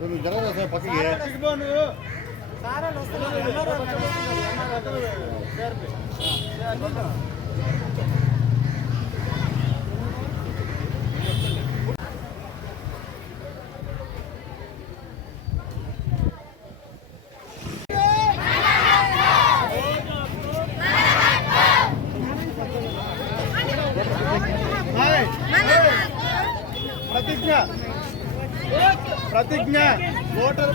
జరగదు పక్కకి प्रतिज्ञा वोटर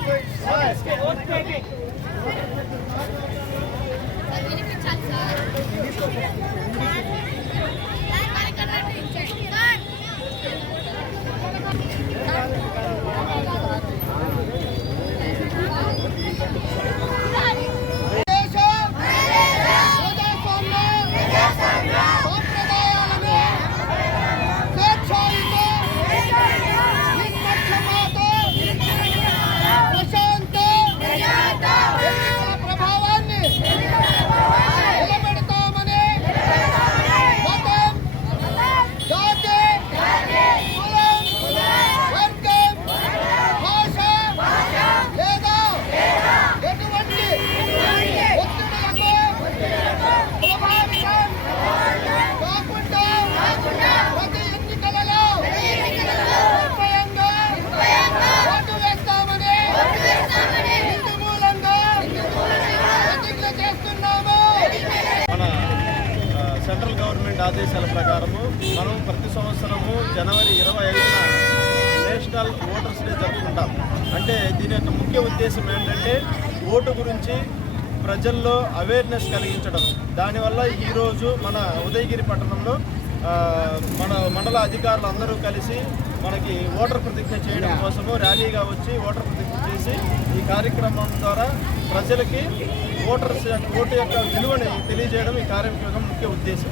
సెంట్రల్ గవర్నమెంట్ ఆదేశాల ప్రకారము మనం ప్రతి సంవత్సరము జనవరి 25న నేషనల్ ఓటర్స్ డే జరుపుకుంటాం. అంటే దీని యొక్క ముఖ్య ఉద్దేశం ఏంటంటే ఓటు గురించి ప్రజల్లో అవేర్నెస్ కలిగించడం. దానివల్ల ఈరోజు మన ఉదయగిరి పట్టణంలో మన మండల అధికారులు అందరూ కలిసి మనకి ఓటర్ ప్రతిజ్ఞ చేయడం కోసము ర్యాలీగా వచ్చి ఓటర్ ప్రతిజ్ఞ చేసి ఈ కార్యక్రమం ద్వారా ప్రజలకి ఓటు యొక్క విలువని తెలియజేయడం ఈ కార్యక్రమం ముఖ్య ఉద్దేశం.